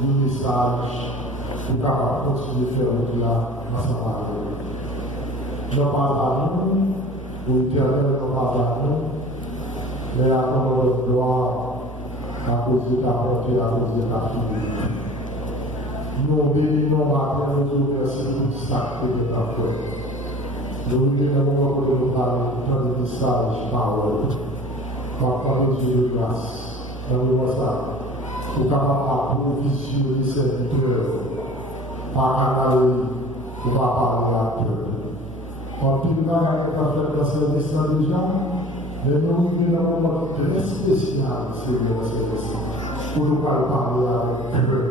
un message pour capable continuer à faire route là ensemble avec nous. Je parle à nous, pour l'Éternel, je parle à nous, mais à notre gloire, à cause de ta bonté, à cause de ta fidélité. Nous bénissons matin, nous remercions tout ça que de ta foi. Nous bénissons pour nous parler de messages, paroles. Papa de Dieu de grâce, donne-moi ça, pour capable provision des serviteurs, par canal, pour parler à Dieu. En tout cas, il y a fait dans ce service déjà, mais nous vivons un moment très spécial, Seigneur, pour nous parler avec cœur,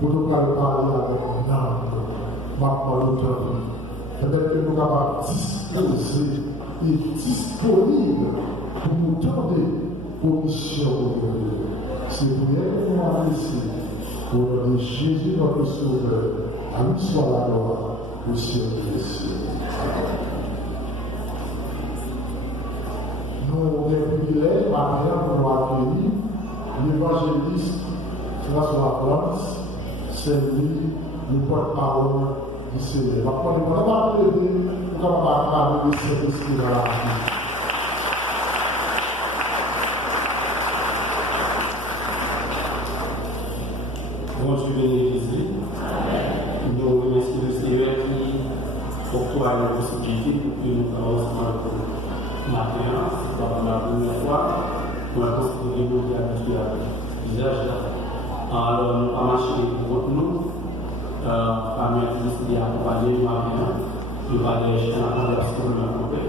pour nous parler avec âme, papa de Dieu. Peut-être que nous sommes disposés et disponibles pour nous tendre aux missions aujourd'hui. C'est pour elle que nous avons laissé, pour le Jésus notre Sauveur, à lui soit la gloire, au ciel des cieux. Nous avons le privilège, maintenant, pour nous accueillir l'évangéliste François France, c'est lui, le porte-parole du Seigneur. Par contre, nous ne pouvons pas lever, nous ne pouvons pas parler de cet esprit dans la vie. Bonjour, Jésus. Nous remercions le Seigneur qui octroie la possibilité pour que nous commencions matin, c'est pas la première fois, nous avons considéré nos habitudes à visage. Alors, nous avons marché contre nous, parmi les décidé à accompagner nous matin, nous allons acheter la conversation de notre côté.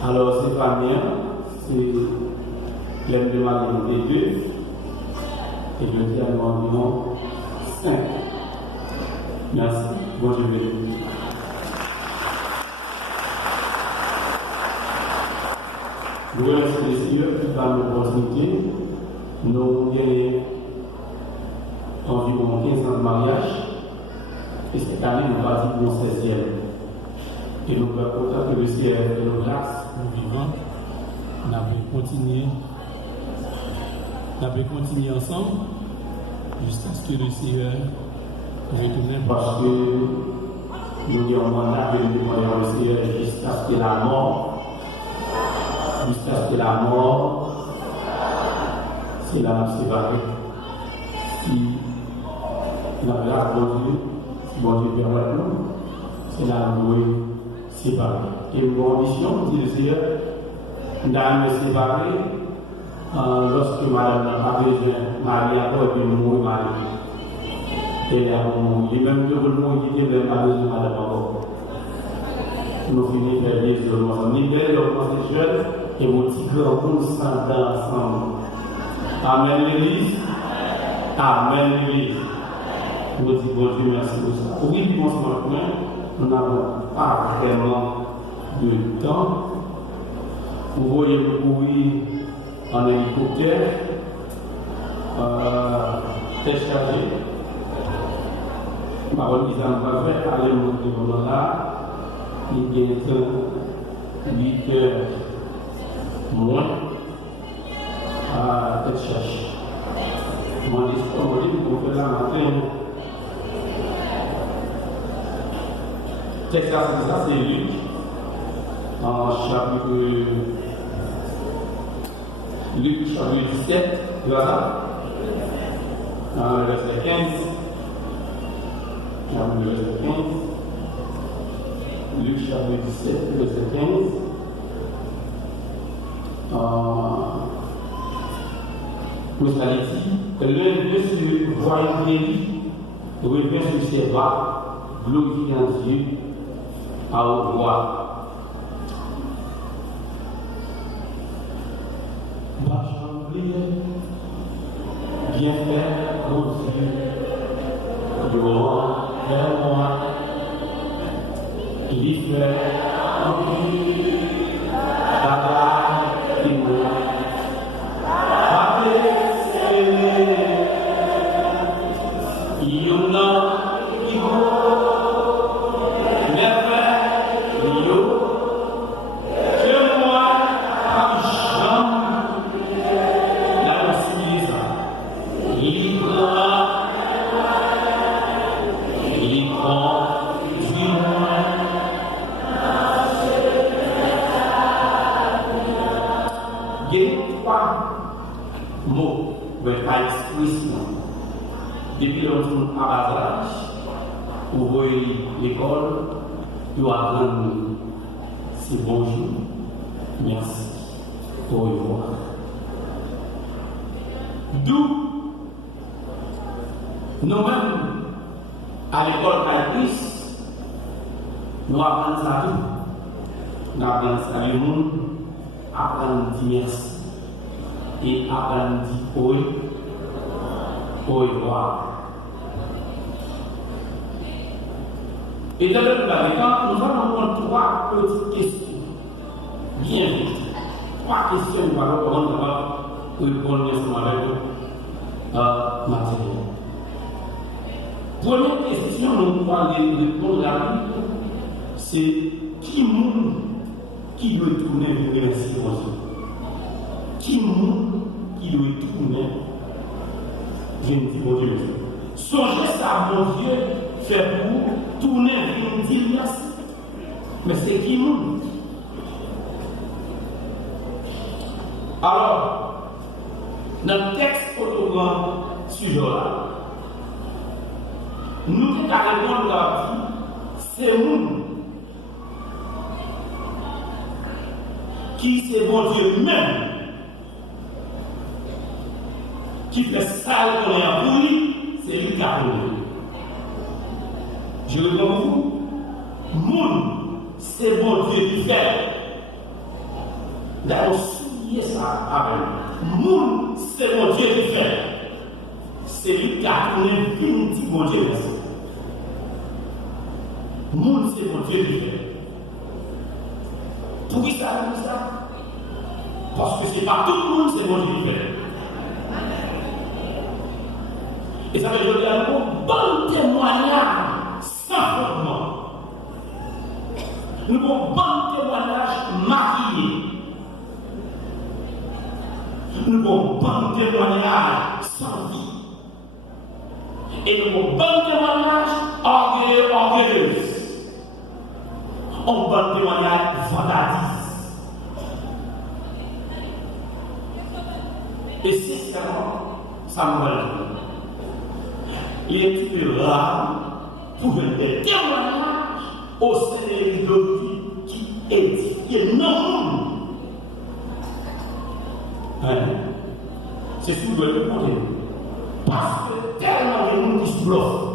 Alors, c'est pas bien, c'est l'aime de Marion et 2, et je dis à nous environ 5. Merci. Bon, je vais. Nous remercions les Seigneurs qui parlent de l'opportunité. Nous avons environ 15 ans de mariage, et cette année, nous partons pour mon 16e. Et nous sommes contents que le ciel et nos grâces, nous vivons, nous avons continué ensemble jusqu'à ce que le Seigneur retourne. Parce que nous avons mandat de nous demander au Seigneur jusqu'à ce que la mort, c'est là nous séparer. Si la grâce de Dieu, si bon Dieu permet nous, c'est là nous séparés. Et mon ambition, dit le Seigneur, d'aller me séparer lorsque madame n'a pas besoin, Marie a pas pu mourir, Marie. Et là, lui-même, tout le monde qui n'a pas besoin de madame encore. Nous finissons par dire sur nous ensemble. Nous sommes jeunes et mon petit grand nous s'entend ensemble. Amen, l'Église. Amen, l'Église. Nous disons, bon Dieu, merci pour ça. Oui, du commencement, nous n'avons pas vraiment de temps. Vous voyez le courir en hélicoptère, très chargé. Ma remise en faveur, aller au moment là, il y a 8 heures moins à tête chercher. Mon espoir me dit qu'on fait la matin. Texte ça, c'est Luc, en chapitre 17, voilà, dans le verset 15. Dans le verset 15. Luc chapitre 17, verset 15. Nous allons dire que l'un de ceux voyant Élie revient sur ses bras, glorifiant Dieu à haute voix. Bien faire, mon Dieu, devant vers moi, l'hiver, la grâce et trois mots, mais pas expression. Depuis le retour à bas âge, vous voyez l'école, vous apprenez, c'est bonjour, merci, au revoir. D'où nous-mêmes, à l'école Caïpris, nous apprenons ça tout. Nous apprenons ça le monde, apprenons à dire merci et apprenons à dire au revoir. Et dans le temps, nous allons prendre trois petites questions. Bien vite. Trois questions, nous allons répondre avec matériel. Première question, nous allons répondre rapide, c'est qui monde qui doit tourner vers la situation? Qui monde qui doit tourner vers une situation? Songez ça, mon Dieu, fait pour tourner vers une situation. Mais c'est qui monde? Alors, dans le texte autographe sujet-là, nous avons répondre à dire, c'est nous qui c'est bon Dieu même qui fait ça qu'on est à pourri, c'est lui qui a pourri. Je réponds à vous, moun, c'est bon Dieu qui fait. D'ailleurs, soulignez ça avec moun, c'est bon Dieu qui fait. C'est lui qui a tourné une petite bon Dieu. Moun, c'est bon Dieu qui fait. Pour qui ça comme ça? Parce que ce n'est pas tout le monde, c'est bon Dieu qui fait. Et ça veut dire un bon témoignage sans fondement. Nous avons un bon témoignage maquillé. Nous avons un bon témoignage sans vie. Et nous avons un bon témoignage orgueilleux, orgueilleuse. Un bon témoignage vandaliste. Et sincèrement, ça me va le dire. Il est un petit peu rare pour des témoignages au sein des vidéos qui édifient non. C'est ce que vous devez demander. Parce que tellement de monde qui se bloquent.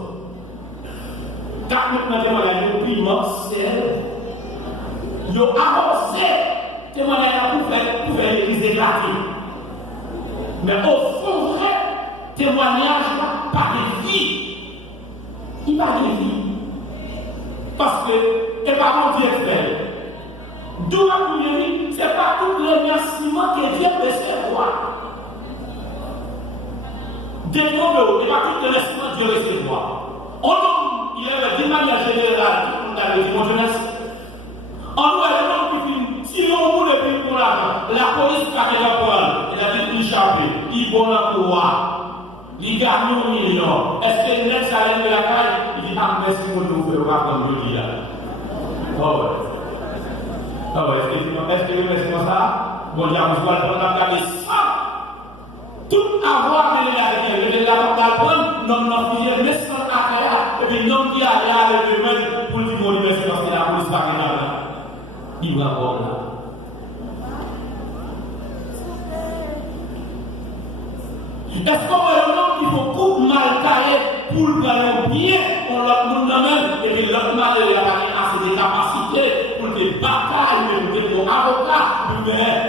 Car maintenant, témoignage de piment, c'est ils ont avancé témoignage pour faire l'église éclater. Mais au fond, vrai témoignage, pas de vie. Il n'a pas de vie. Parce que, et par mon Dieu fait, d'où la première vie, ce n'est pas tout le remerciement que Dieu peut recevoir. Développez-vous, et pas tout le remerciement que Dieu recevoir. En homme, il est d'une manière générale, tout le monde a dit, mon Dieu merci. En nous, elle est si l'on voulait plus pour la police qui a fait la parole, elle a dit échappé, il bon la pouvoir. Il gagne 1 million. Est-ce que le ça lève la caille? Il dit, ah, merci pour nous faire voir comme je dis là. Oh ouais. Oh ouais, est-ce que c'est comme ça? Bon, il y a besoin de regarder ça. Tout avoir de la prendre, non, il met ça à terre, et puis non, qui a là le même pour dire, bon, merci parce que la police va venir là. Il va voir là. Est-ce qu'on a un homme qui faut coupe mal taillé pour le gagner bien, on l'a nous même, et puis l'autre mal il a assez de capacités pour des batailles, même des avocats,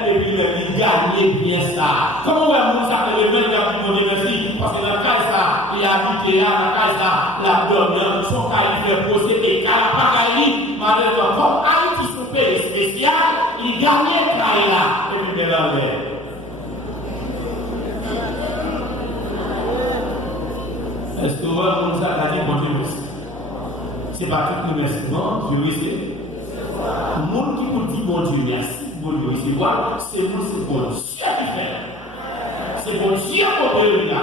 et puis il gagne bien ça. Comment on va nous appeler le même qui a dit merci? Parce que dans le cas ça, il a habité là, dans le cas ça, la donne, son cas il fait procéder, car la bataille, malheureusement, comme Haïti son pays spécial, il gagne le cas là, et puis de l'envers. Est-ce que vous voyez comme ça, la dit, bon Dieu merci. Ce n'est pas tout le remerciement, Dieu merci. Le monde qui vous dit bon Dieu merci, bon Dieu recevoir, c'est bon Dieu qui fait. C'est bon Dieu qui peut là.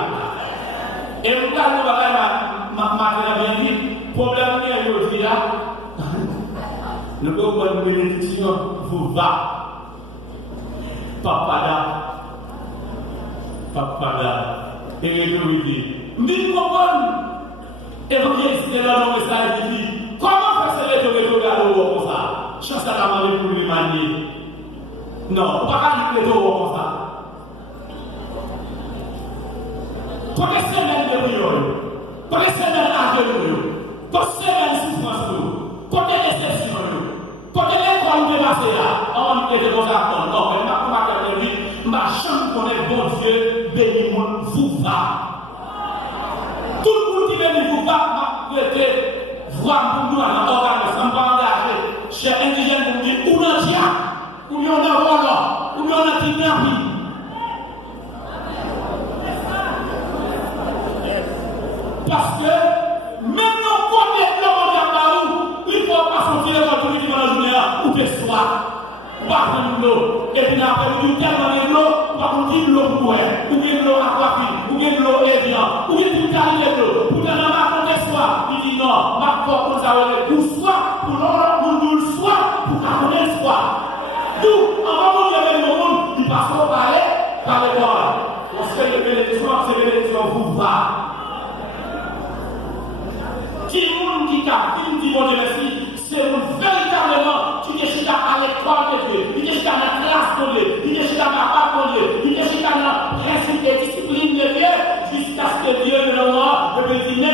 Et vous avez bien dit, le problème qui est aujourd'hui là, le problème de bénédiction vous va. Papa là, Papa là, et rétorité. Nous comprenons, évangéliste de l'homme message dit, comment faire ce rétorité comme ça? Chance à la main pour lui manier. Non, pas qu'à lui comme ça. Pour les semaines de prière, pour les semaines à venir, pour les semaines de souffrance, pour les déceptions, pour les écoles de passer là, on va nous comme ça. Non, mais ma chambre connaît bon Dieu, béni mon vous va. Tout le monde qui béni vous va, m'a prêté, voir pour nous dans l'organisme, ça ne va engager. Chez indigène, vous me dites, où l'on tient, où l'on a volé, où l'on a kidnappé. Parce que même nos côtés de l'homme il faut pas sortir de votre vie dans la journée ou de soir. Pas de l'eau. Et puis après, nous tellement de l'eau, pas qu'on dit l'eau pour ou bien l'eau aquafine, ou bien l'eau évian, ou bien tout carré de l'eau. Pour dans ma côté soir, il dit non, ma porte pour ça, pour soi, pour l'autre, pour nous le soir, pour qu'on ait soir. Nous, en moment où il y avait le monde, il passe au palais, par les bords. On se fait le bénédiction, c'est bénédiction vous va. Qui monde qui a dit bon Dieu merci, c'est véritablement qui est à l'école de Dieu, qui est à la classe de Dieu, qui est à la parole de Dieu, qui est à la principe et discipline de Dieu, jusqu'à ce que Dieu le roi, je me dis, mais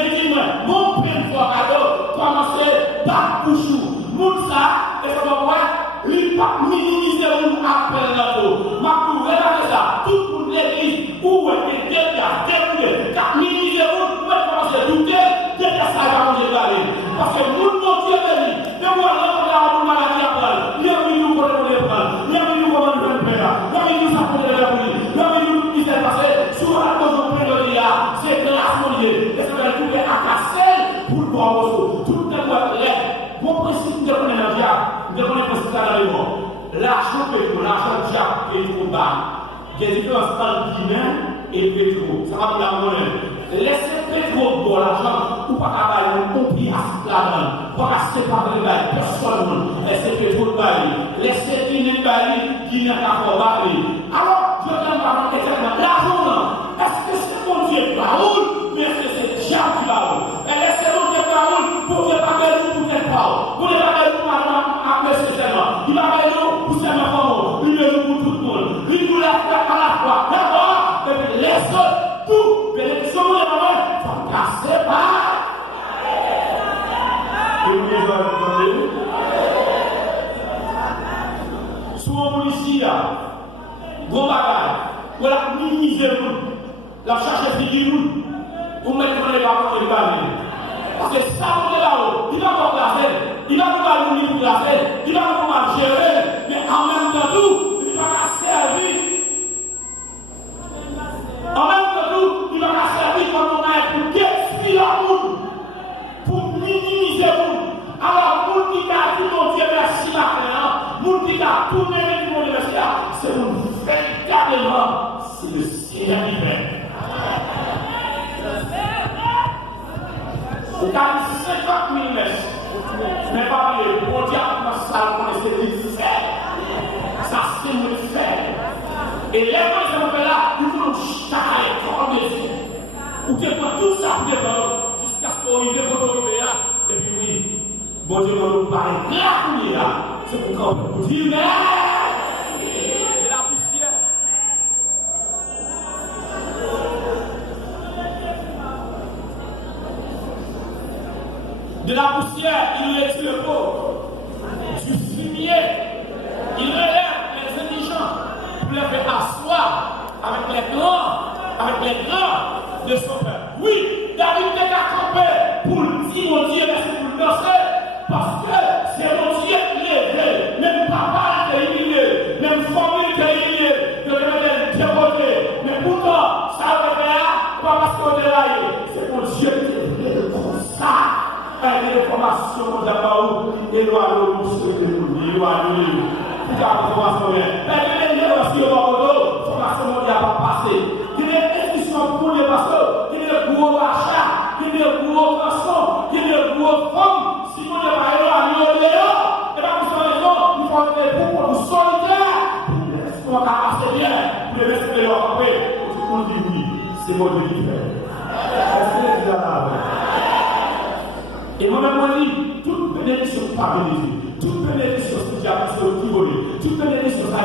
mon père pour cadeau, commencer par couchou, mon ça, et ça va voir, il pas minimiser mon appel là haut. Ma pour regarder ça, tout pour l'église, où est déjà déroulé, car minimiser mon, vous pouvez commencer à douter. Parce que nous, mon Dieu béni, de moi, là, on a la vie à prendre. Il y a mis nous pour les prendre. Il y a mis nous pour le faire. Il y a mis nous pour les faire. Il y a mis nous qui s'est passé. Sur la cause de l'État, c'est grâce au Dieu. Et ça va tout à casser pour le bon morceau. Tout le monde est bon principe de connaître le diable. De connaître le principe de l'élément. L'argent pétrole, l'argent diable pétrole bas. Il y a une différence entre l'humain et le pétrole. Ça va pour la monnaie. Laissez pétrole dans l'argent ou pas qu'à un compris à ce là-dedans. Pas qu'à séparer les balles, personne. Laissez pétrole bailler. Laissez une baille qui n'a qu'à pas bailler. Alors, je t'aime pas exactement l'argent. Est-ce que c'est mon Dieu qui parle, mais est-ce que c'est le diable qui parle? Et laissez mon Dieu parler pour ne pas faire nous pour qu'elle parle. Pour ne pas faire nous à ce seulement. Il va faire nous pour seulement pour nous. Il veut nous pour tout le monde. Il nous l'a fait à la fois. D'accord? Et puis laisse tout. Bénédiction de la main, il faut casser pas. Et vous les entendez? Souvent, policier, gros bagage, voilà, minimiser vous, la chercher figure vous mettez dans les ballons de balles. Parce que ça, vous est là-haut, il va vous placer, il va vous placer, il va vous gérer, mais en même temps, tout, il va servir. En même temps, il va servir comme on a pour détruire le monde, pour minimiser le monde. Alors, le monde qui a dit mon Dieu, merci maintenant, le monde qui a tourné le monde, c'est véritablement, c'est le Seigneur qui fait. Vous avez 50 000 mètres, mais pas les bon diable dans la salle, on essaie de faire. Ça, c'est le faire. Et les gens qui sont là, ils vont chaque école de Dieu. Ou tu prends tout ça pour défendre jusqu'à ce qu'on y ait l'autorité là. Et puis oui, bon Dieu va nous parler là, là. C'est pour qu'on peut dire, mais c'est la poussière. De la poussière, il relève le pauvre. Du fumier, il relève les indigents. Pour les faire asseoir avec les grands de son père. Oui, David n'est qu'à camper pour dire mon Dieu, merci pour le danser, parce que c'est mon Dieu qui est élevé. Même papa était humilié, même famille était humiliée, de le dévoter. Mais pourtant, ça va faire, pas parce qu'on est là, c'est mon Dieu qui est élevé comme ça. Et les formations d'abord, éloignez-nous pour ce que nous éloignez-nous. Pour la formation, mais les aussi au Bordeaux, formation mondiale va passer. Il y a des institutions pour les pasteurs, il y a des gros achats, il y a des gros poissons, il y a des gros femmes. Si vous n'avez pas éloigné au Léon, et bien vous savez, nous faisons des groupes solidaires. Pour les passer bien, pour les respecter après. on dit oui, c'est mon Dieu qui fait. Est-ce que et moi-même, on dit, toute bénédiction par Jésus, toute bénédiction qui a qui volé, toute bénédiction qui a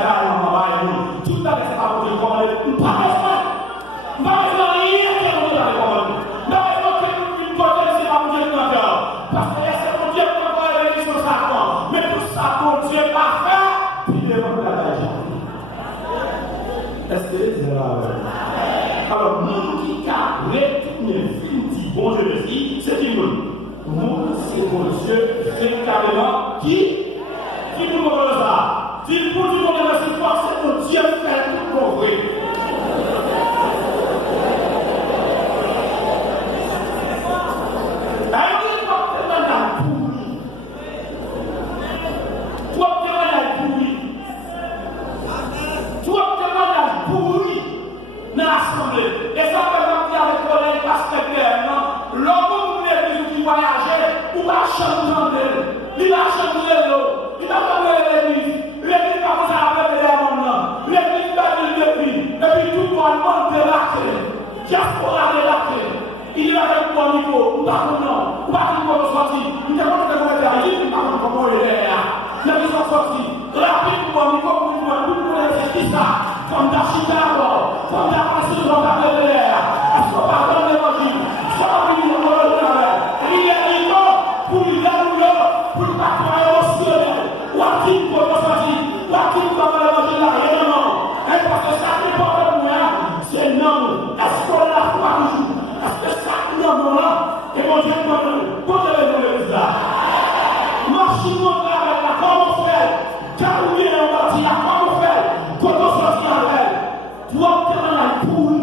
toute la personne à vous commander, pas besoin rien que vous avez commandé. Pas besoin que vous connaissez c'est à vous dire encore. Parce que c'est mon Dieu qui a la bénédiction Satan. Mais tout ça, mon Dieu a fait, puis il est venu à la vie. Est-ce que c'est là? Alors, nous qui avons retourné, dit bon Dieu merci, c'est qui nous? Nous, c'est mon Dieu, c'est carrément qui nous montre ça. Dit pour nous montrer la situation, c'est mon Dieu fait tout pour vrai. Et ça peut monter avec collègue parce que l'homme qui voyager, ou va changer, il va changer l'eau, il va changer l'église, l'église va vous appeler les hommes, l'église va vous depuis, et puis tout le monde de la clé, diaspora de la clé, il va avec mon niveau, ou pas non, ou pas comment sortir, il ne va pas comment faire, il ne va pas comment il est là, l'église va sortir, rapide pour mon niveau, pour tout ça, comme dans Chicago, comme dans la passion dans la l'air, est-ce qu'on va dans l'évangile, ça va venir dans le il y a des gens pour les dérouler, pour les battre au ciel, ou à qui pour le sortir, ou à qui pour l'évangile là, réellement, et parce que ça dépend de moi, c'est non, est-ce qu'on l'a foi toujours, est-ce que ça non, là, et mon Dieu, pour l'évangile là, marchez-moi avec la comment faire, car oui, on va dire, comment faire, comment sortir avec, toi, tu es dans la poule.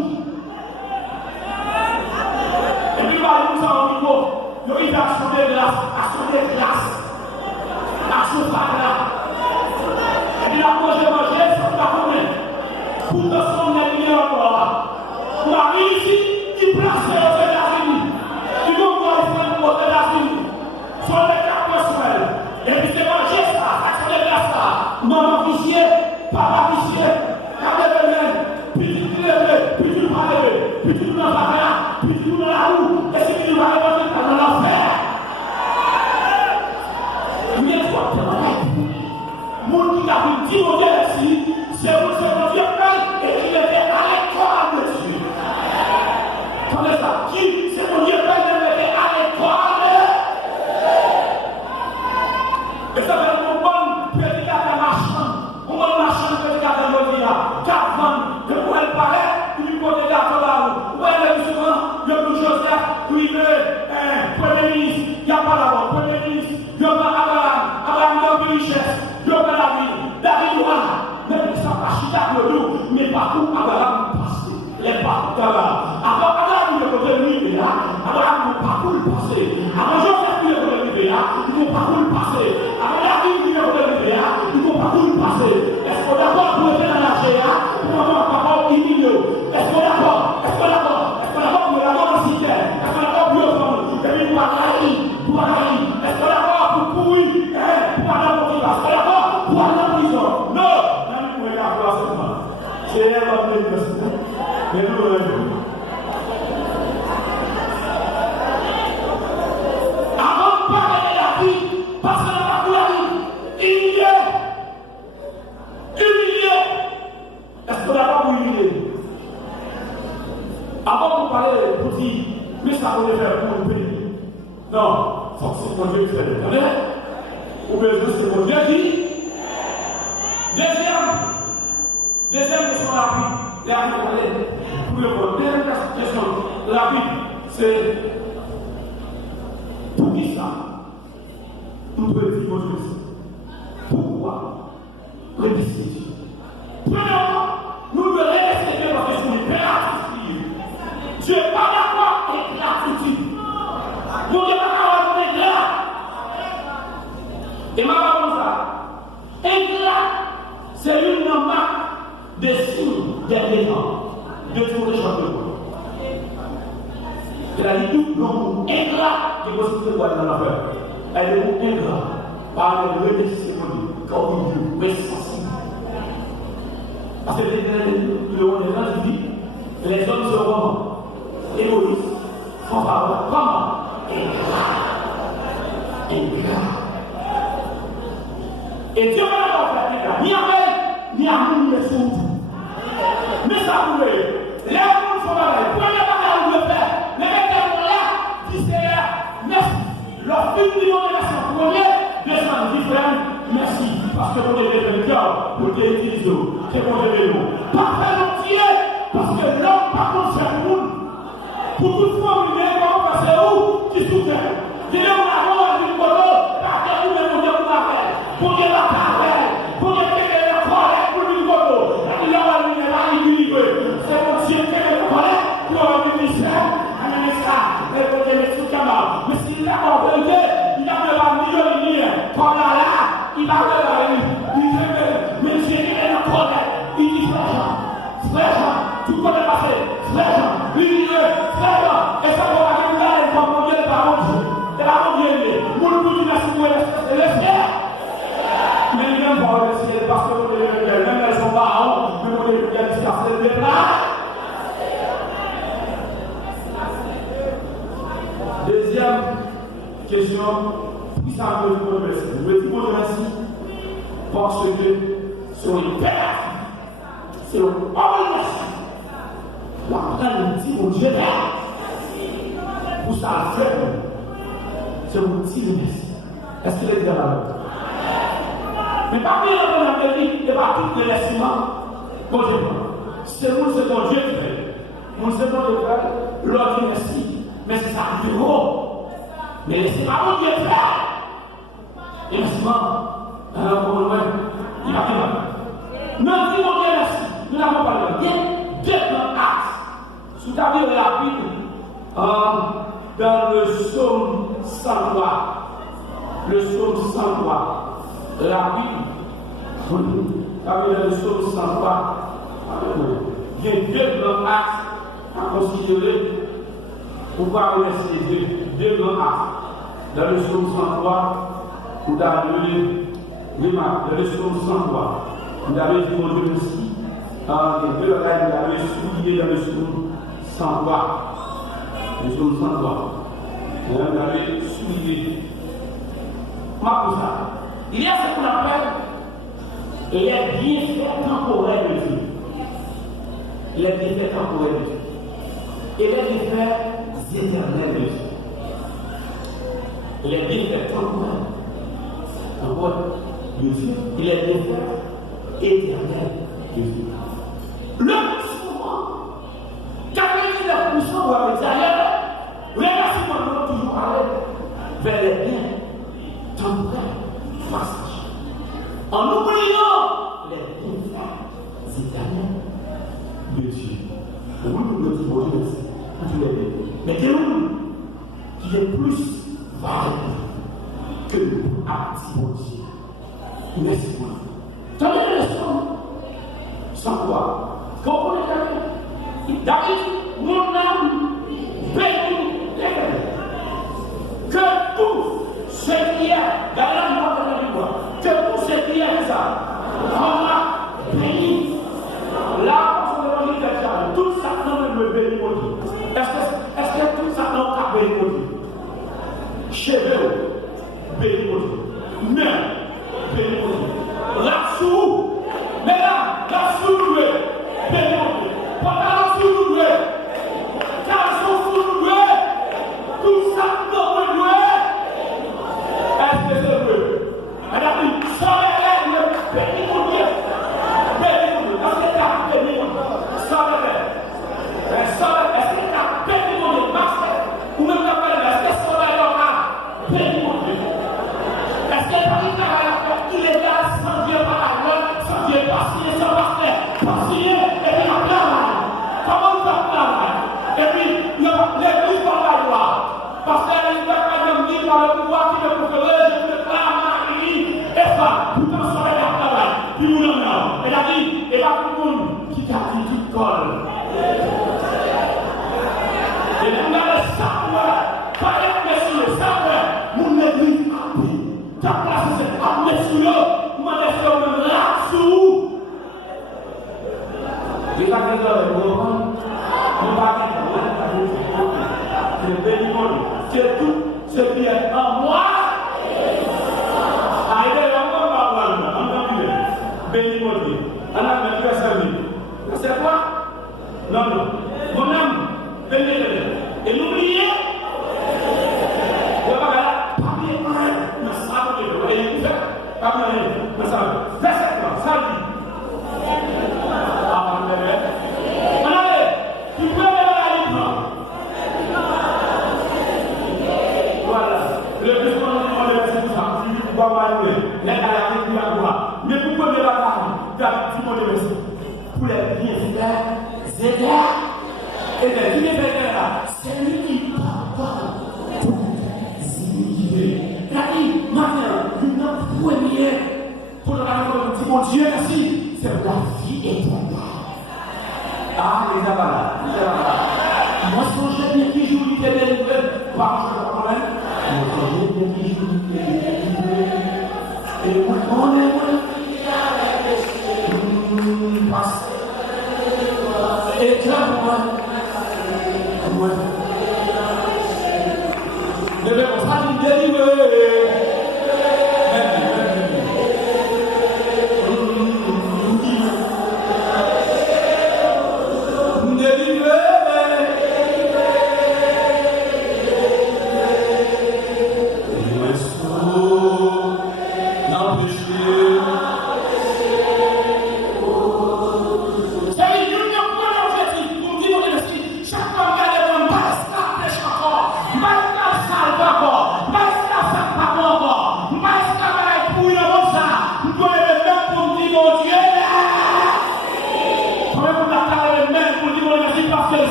Et puis, bah, nous avons dit, il va acheter de glace, à ce pas-là. Et puis, la manger, ça va combien? Pour que son ennemi encore. Marie ici, il place aux États-Unis. Il va voir les femmes aux États-Unis. Sur les cartes personnelles. Et puis, c'est manger ça, acheter de glace ça. Maman fichier, papa fichier, regardez le même. Puis tu te lèves, puis tu vas lever, puis tu vas dans la puis tu vas dans la roue. Et si tu vas aller dans l'enfer. Mon qui a vu dire au Dieu ici, c'est mon Dieu et qu'il était à l'école de Dieu. Comment ça? Qui? C'est mon Dieu Père qui était à l'école. Et ça veut dire qu'on bon prédicateur marchand. On bon marchand prédicateur de l'Odia. Qu'avant que pour elle paraît, il lui pose des gâteaux là-haut. Où elle est souvent, le coup Joseph, où il veut, premier ministre, il n'y a pas d'abord, premier ministre, il n'y a pas Abraham n'a pas richesse. David noir, même ça pas chita le loup, mais partout Abraham passé. Les partout Abraham. Avant Abraham il est revenu là, Abraham ne parcourt le passé. Avant Joseph il est revenu là, il ne parcourt le passé. Avant David il est revenu là, il ne parcourt le passé. Est-ce qu'on est d'accord pour le faire dans la GA, pour avoir un papa imminent? Est-ce qu'on est d'accord? Est-ce qu'on est d'accord? Est-ce qu'on est d'accord pour l'avoir dans le cimetière? Est-ce qu'on est d'accord pour le prendre? Et puis pour Abraham, est-ce qu'on est d'accord pour pourrir? Pour aller au village? Est-ce qu'on est d'accord? Pour aller en prison? Non! C'est elle qui va venir de mais nous, avant de parler de la vie, parce que la vie, humilié. Est-ce qu'on n'a pas humilié? Avant de parler pour dire, mais ça va faire pour le pays. Non, c'est mon Dieu qui fait le temps. Ou bien c'est mon Dieu qui. Deuxième question, la vie. Deuxième question, la vie, c'est pour qui ça? Nous devons dire mon Dieu. Pourquoi? Rédiscussion. Premièrement, nous devons respecter parce que je suis impératif. Dieu n'est pas d'accord avec l'attitude. Mon Dieu n'est pas d'accord avec là. Et ma comme ça. Ingrat, c'est une marque des signes des gens de tout le champion. Elle a dit tout l'homme ingrat qui possible de voir dans la peur. Elle est ingrat par le remerciement comme une sensible. Parce que le monde est là, il dit Les hommes seront égoïstes, sans parole. Comment? Ingrat. Et Dieu va leur faire ni avec, ni à nous, ni les autres. Mais ça vous voyez, les hommes sont là, les premiers bagages où le faire, les mecs qui sont là, disent merci. Leur film du monde est là, c'est premier, deuxième, différent, merci. Parce que vous devez le cœur, vous devez utiliser, c'est pour lever nous. Pas faire entier, parce que l'homme, par contre, c'est un monde. Pour toute forme humaine, c'est où qui soutient. Dis-le, on a une photo, parce que vous devez vous faire. Pour dire la carrière, pour dire que la colère, pour une photo. Il y a une équilibre. C'est pour dire que la colère, pour un ministère, un ministère, et pour dire les sous-camars. Mais s'il a en vérité, il a de la millionnaire, comme là, il a de la il dit que, mais j'ai la colère, il dit frère, tout le monde est passé, frère, il dit frère, et ça va aller comme on dit les parents, et la mon Dieu, pour le coup, il a souhaité le frère. Mais il vient voir le ciel parce que vous les même elles sont parents, mais vous les bien disperser les plats. Deuxième question, qui ça veut dire merci? Vous pouvez dire merci parce que sur les pères, c'est le merci. La prenne dit mon Dieu, pour ça le fait, c'est mon petit merci. Est-ce qu'il est bien là? Mais parmi les gens qui ont dit, et pas tous les laissements, c'est nous, c'est ton Dieu qui fait. Nous, c'est ton Dieu qui fait, l'autre merci. Mais c'est ça, le bureau. Mais c'est pas mon Dieu qui fait. Et laissement, il va faire. Nous disons mon Dieu merci. Nous n'avons pas le bien. Deux grands axes. Sous ta vie rapide, dans le psaume 103. Le psaume 103. La Bible, avec le psaume 103, il y a deux grands axes à considérer pour pouvoir remercier Dieu. Deux grands axes. Dans le psaume 103, vous avez dans le psaume 103, vous avez dit mon Dieu merci. Les deux oreilles, vous avez souligné dans le psaume 103. Le psaume 103. Vous avez souligné. Ma pour ça. Il y a ce qu'on appelle les bienfaits temporels de Dieu. Les bienfaits temporels de Dieu. Et les bienfaits éternels de Dieu. Les bienfaits temporels de Dieu et les bienfaits éternels de Dieu. Le plus souvent, 99% va me dire les remerciements vont toujours aller vers les biens temporels. En oubliant les bienfaits éternels de Dieu. Oui, nous le disons, Dieu merci. Mais Dieu qui est plus valable que le petit bon Dieu. Merci beaucoup. Tenez les leçons. Sans quoi? Comprenez David? David, mon âme, béni l'Éternel. Que tout ce qui est, que tout ce qui est ça, on a béni. Là, on se demande tout ça non me béni pour Dieu. Est-ce que tout ça non a béni pour Dieu? Cheveux, béni pour Dieu. Main, béni pour Dieu. Là-dessous, mesdames, là-dessous, béni pour Dieu. Pantalon sous loué, caleçon sous loué, tout ça non me loué. Est-ce que c'est vrai? Elle a dit, soyez béni pour Dieu. Béni pour Dieu. Est-ce que tu as béni pour Dieu? Soyez. Est-ce que tu as béni pour Dieu? Ou même la paix, est-ce que soyez béni pour Dieu? Est-ce que tu as dit qu'il est là sans Dieu par la loi, sans Dieu par signer, sans passer, par signer, et puis la place. Comment on fait la et puis l'église par la loi. Parce qu'elle est par le pouvoir qui le préférait, je peux faire Marie, et ça, vous t'en serez la travail. Puis vous l'en avez. Elle a dit, et là, tout le monde qui t'a dit, qui colle. Et là, on a le sabre, pas les messieurs, sabre, mon église a pris. Ta place, c'est à messieurs, mon église, là-dessous. Il va faire le moment. On va faire c'est béni. C'est tout ce qui est en moi. Arrêtez encore par moi. Béni mon Dieu. On a fait que ça. C'est quoi? Non, non. Mon âme, béni. Et n'oubliez pour les bienfaits, c'est lui qui parle pour les iniquités. C'est-à-dire, maintenant, une première pour la réponse de mon Dieu, merci, c'est la vie éternelle. Ah, les avalas, moi, songez bien qui joue l'éternel, par moi, songez bien qui joue l'éternel, et moi, on est et clame-moi. Ne vais pas me délivrer.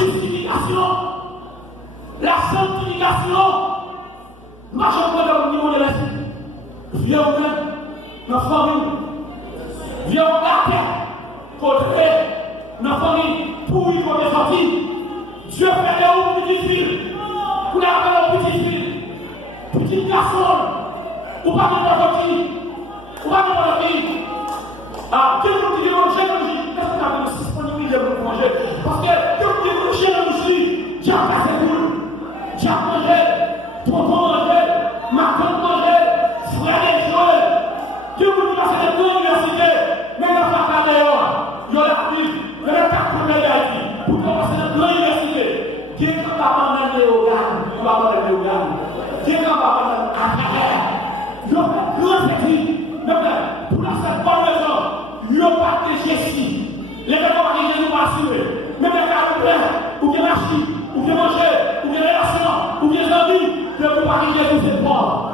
justification, la sanctification. Nous marchons au niveau de l'esprit. Viens au même, dans la famille. Viens au quartier, côté, dans la famille, pour y qu'on est sorti. Dieu fait des petites filles. Vous n'avez pas de petites filles. Petites garçons. Ou pas de petits. Ou pas de filles. Ah, Dieu nous dit de généalogie. Qu'est-ce qu'on a de disponibilité pour manger? Parce que Dieu nous dit de généalogie. Dieu a passé pour Dieu a mangé. Tonton mangé. Ma tante mangé. Frère et Joël. Dieu nous dit passer de l'université. Mais il n'y a pas de d'ailleurs. Il y a la Bible. Il y a la carte pour l'Haïti. Pour passer de l'université. Dieu n'a pas demandé au gars. Il va demander au gars. Dieu n'a pas demandé à terre. Il y a grand petit. Pour la seule bonne raison, il n'y a pas de gestion. Les gens qui ne sont pas assurés, même les cas de plaire, ou bien marcher, ou bien manger, ou bien relation, ou bien amis, ne peuvent pas régler tous ces points.